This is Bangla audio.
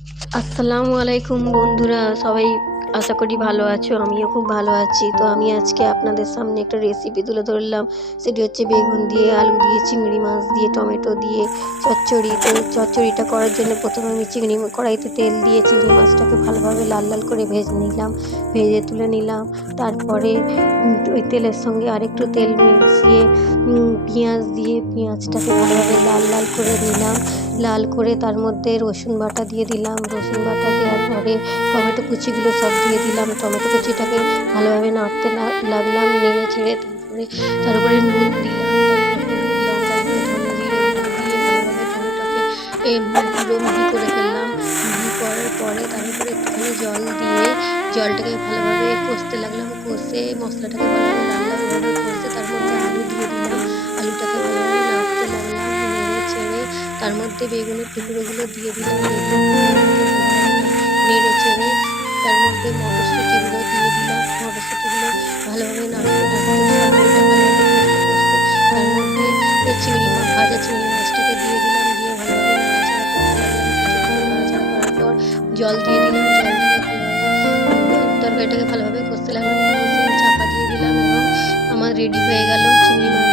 আসসালামু আলাইকুম বন্ধুরা, সবাই আশা করি ভালো আছো। আমিও খুব ভালো আছি। তো আমি আজকে আপনাদের সামনে একটা রেসিপি তুলে ধরলাম। সেটি হচ্ছে বেগুন দিয়ে, আলু দিয়ে, চিংড়ি মাছ দিয়ে, টমেটো দিয়ে চচ্চড়ি। তো চচ্চড়িটা করার জন্য প্রথমে আমি কড়াইতে তেল দিয়ে চিংড়ি মাছটাকে ভালোভাবে লাল লাল করে ভেজে নিলাম, ভেজে তুলে নিলাম। তারপরে ওই তেলের সঙ্গে আরেকটু তেল মিশিয়ে পেঁয়াজ দিয়ে পেঁয়াজটাকে ভালোভাবে লাল লাল করে নিলাম। লাল করে তার মধ্যে রসুন বাটা দিয়ে দিলাম। রসুন বাটা দেওয়ার পরে টমেটো কুচিগুলো সব দিয়ে দিলাম। টমেটো কুচিটাকে ভালোভাবে নাড়তে লাগলাম, নেড়ে ছেড়ে তার উপরে নুন দিলাম, তারপরে হলুদ, লঙ্কা গুঁড়ো, ধনে জিরে গুঁড়ো দিয়ে ভালোভাবে টমেটোকে পুরো মিহি করে ফেললাম। মিহি করার পরে তার উপরে একটুখানি জল দিয়ে জলটাকে ভালোভাবে কষতে লাগলাম। কষে মশলাটাকে ভালোভাবে লাল লালভাবে কষে তার মধ্যে আলু দিয়ে দিলাম। আলুটাকে ভালোভাবে নাড়তে লাগলাম, নেড়ে ছেড়ে তার মধ্যে বেগুনের টুকরোগুলো দিয়ে দিলাম। বেগুনটাকে ভালোভাবে নেড়ে চেড়ে তার মধ্যে মটরশুঁটিগুলো দিয়ে দিলাম। মটরশুঁটিগুলো ভালোভাবে নাড়তে নাড়তে তরকারিটা ভালোভাবে কষতে কষতে তার মধ্যে ভাজা চিংড়ি মাছটাকে দিয়ে দিলাম। দিয়ে ভালোভাবে নাড়াচাড়া করতে লাগলাম। কিছুক্ষণ নাড়াচাড়া করার পর জল দিয়ে দিলাম। জলটাকে ভালোভাবে তরকারিটাকে ভালোভাবে কষতে লাগলাম। কষে চাপা দিয়ে দিলাম এবং আমার রেডি হয়ে গেল চিংড়ি মাছ